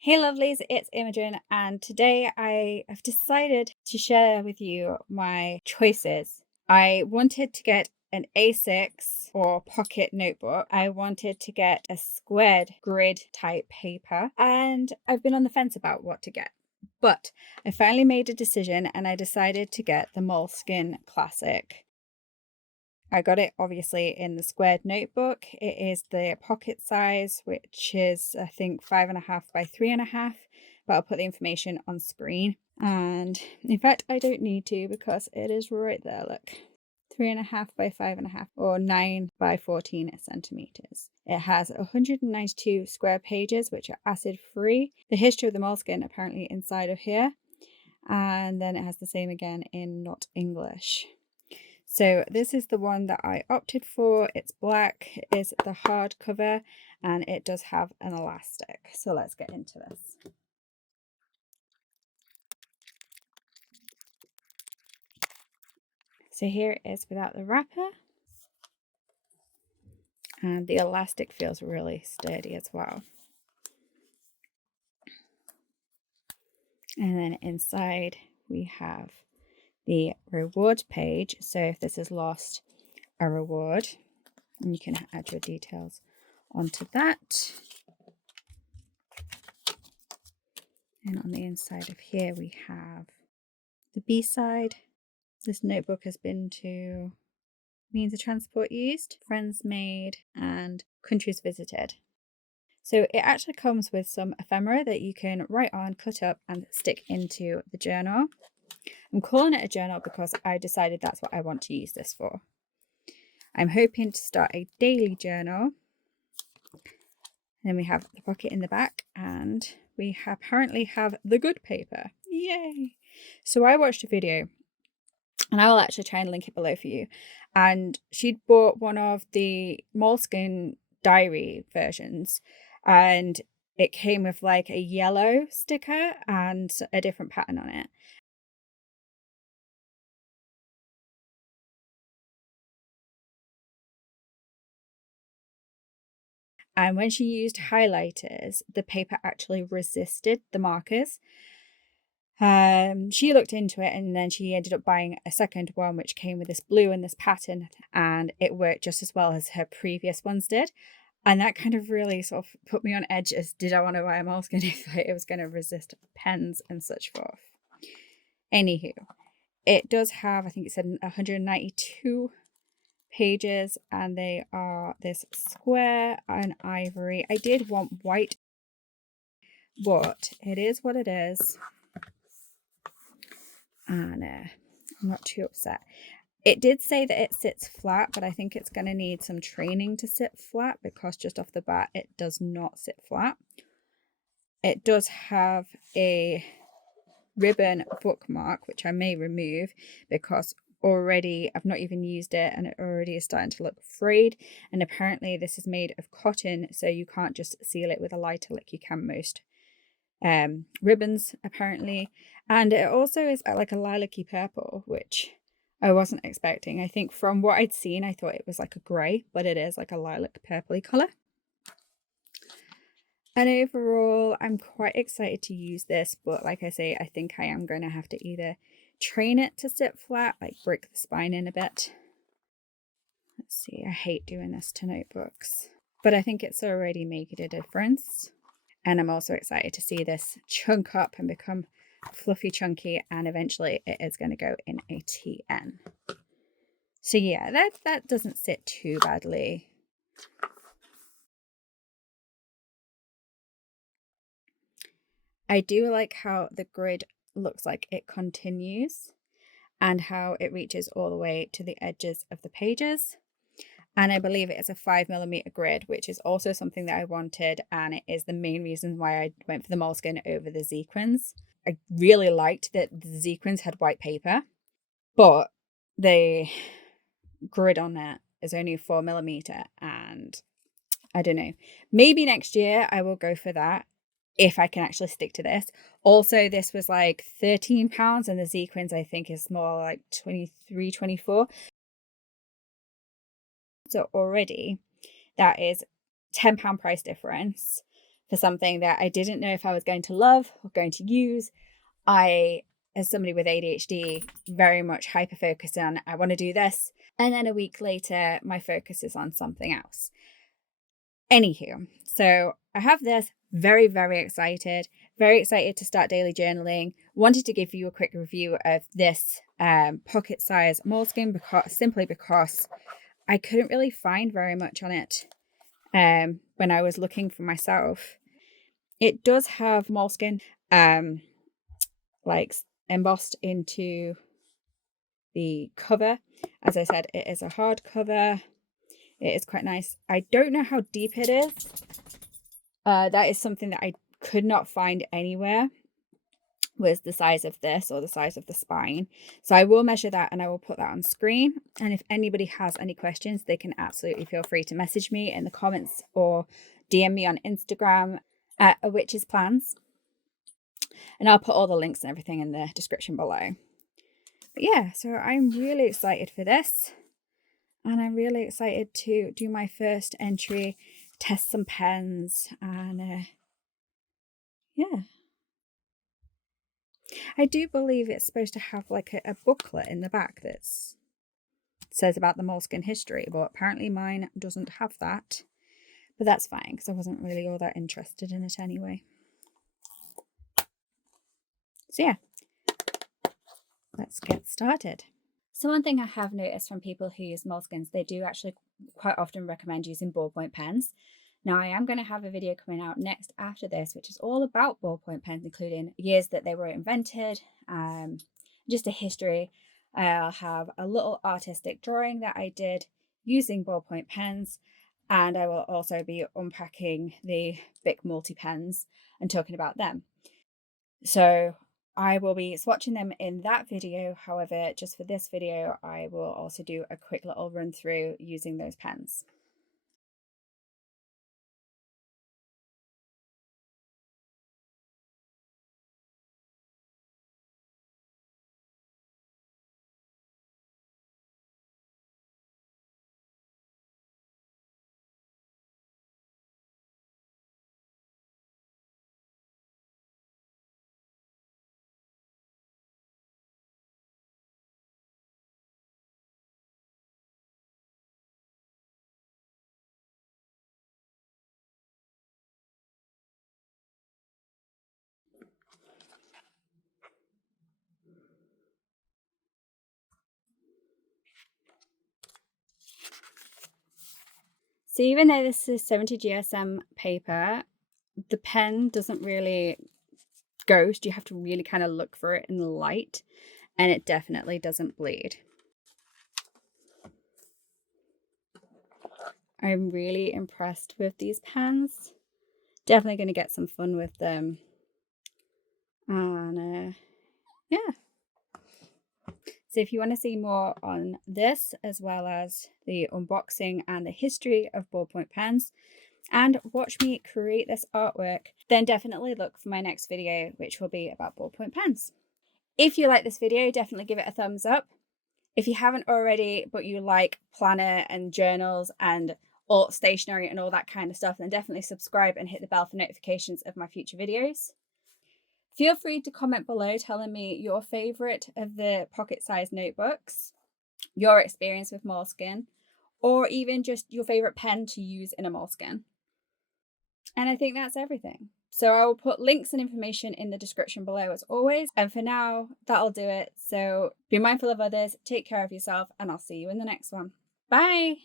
Hey lovelies, it's Imogen, and today I have decided to share with you my choices. I wanted to get an A6 or pocket notebook. I wanted to get a squared grid type paper, and I've been on the fence about what to get. But I finally made a decision and I decided to get the Moleskine Classic. I got it obviously in the squared notebook. It is the pocket size, which is I think 5.5 by 3.5, but I'll put the information on screen. And in fact, I don't need to because it is right there. Look, 3.5 by 5.5 or 9 by 14 centimeters. It has 192 square pages, which are acid free. The history of the Moleskine apparently inside of here. And then it has the same again in not English. So this is the one that I opted for. It's black, it is the hardcover, and it does have an elastic. So let's get into this. So here it is without the wrapper. And the elastic feels really sturdy as well. And then inside we have the reward page. So if this is lost, a reward, and you can add your details onto that. And on the inside of here we have the B-side. This notebook has been to means of transport used, friends made, and countries visited. So it actually comes with some ephemera that you can write on, cut up, and stick into the journal. I'm calling it a journal because I decided that's what I want to use this for. I'm hoping to start a daily journal. And then we have the pocket in the back, and we apparently have the good paper. Yay! So I watched a video, and I will actually try and link it below for you. And she'd bought one of the Moleskine diary versions, and it came with like a yellow sticker and a different pattern on it. And when she used highlighters, the paper actually resisted the markers. She looked into it and then she ended up buying a second one, which came with this blue and this pattern, and it worked just as well as her previous ones did. And that kind of really sort of put me on edge as did I want to buy a Moleskine if it was going to resist pens and such forth. Anywho, it does have, I think it said 192 pages, and they are this square and ivory. I did want white, but it is what it is. And I'm not too upset. It did say that it sits flat, but I think it's going to need some training to sit flat because just off the bat, it does not sit flat. It does have a ribbon bookmark, which I may remove because already I've not even used it and it already is starting to look frayed. And apparently this is made of cotton, so you can't just seal it with a lighter like you can most ribbons apparently. And it also is like a lilac-y purple, which I wasn't expecting. I think from what I'd seen, I thought it was like a grey, but it is like a lilac purpley colour. And overall, I'm quite excited to use this, but like I say, I think I am going to have to either train it to sit flat, like break the spine in a bit. Let's see, I hate doing this to notebooks, but I think it's already making a difference. And I'm also excited to see this chunk up and become fluffy chunky, and eventually it is going to go in a TN. So yeah, that doesn't sit too badly. I do like how the grid looks like it continues and how it reaches all the way to the edges of the pages. And I believe it is a 5mm grid, which is also something that I wanted, and it is the main reason why I went for the Moleskine over the Sequins. I really liked that the Sequins had white paper, but the grid on it is only 4mm, and I don't know. Maybe next year I will go for that if I can actually stick to this. Also, this was like £13, and the Sequins I think is more like 23, 24. So already that is £10 price difference for something that I didn't know if I was going to love or going to use. I, as somebody with ADHD, very much hyper focus on, I want to do this. And then a week later, my focus is on something else. Anywho, so I have this, very, very excited to start daily journaling. Wanted to give you a quick review of this pocket size Moleskine simply because I couldn't really find very much on it when I was looking for myself. It does have Moleskine like embossed into the cover. As I said, it is a hardcover. It is quite nice. I don't know how deep it is. That is something that I could not find anywhere, was the size of this or the size of the spine. So I will measure that and I will put that on screen. And if anybody has any questions, they can absolutely feel free to message me in the comments or DM me on Instagram at A Witch's Plans. And I'll put all the links and everything in the description below. But yeah, so I'm really excited for this. And I'm really excited to do my first entry, test some pens, and yeah. I do believe it's supposed to have like a booklet in the back that says about the Moleskine history, but apparently mine doesn't have that. But that's fine, because I wasn't really all that interested in it anyway. So yeah, let's get started. So one thing I have noticed from people who use Moleskines, they do actually quite often recommend using ballpoint pens. Now I am going to have a video coming out next after this, which is all about ballpoint pens, including years that they were invented, just a history. I'll have a little artistic drawing that I did using ballpoint pens, and I will also be unpacking the Bic multi pens and talking about them. So I will be swatching them in that video. However, just for this video, I will also do a quick little run through using those pens. So even though this is 70 GSM paper, the pen doesn't really ghost. You have to really kind of look for it in the light, and it definitely doesn't bleed. I'm really impressed with these pens. Definitely going to get some fun with them. And yeah. So if you want to see more on this, as well as the unboxing and the history of ballpoint pens, and watch me create this artwork, then definitely look for my next video, which will be about ballpoint pens. If you like this video, definitely give it a thumbs up. If you haven't already, but you like planner and journals and all stationery and all that kind of stuff, then definitely subscribe and hit the bell for notifications of my future videos. Feel free to comment below telling me your favorite of the pocket-sized notebooks, your experience with Moleskine, or even just your favorite pen to use in a Moleskine. And I think that's everything. So I will put links and information in the description below as always. And for now, that'll do it. So be mindful of others, take care of yourself, and I'll see you in the next one. Bye!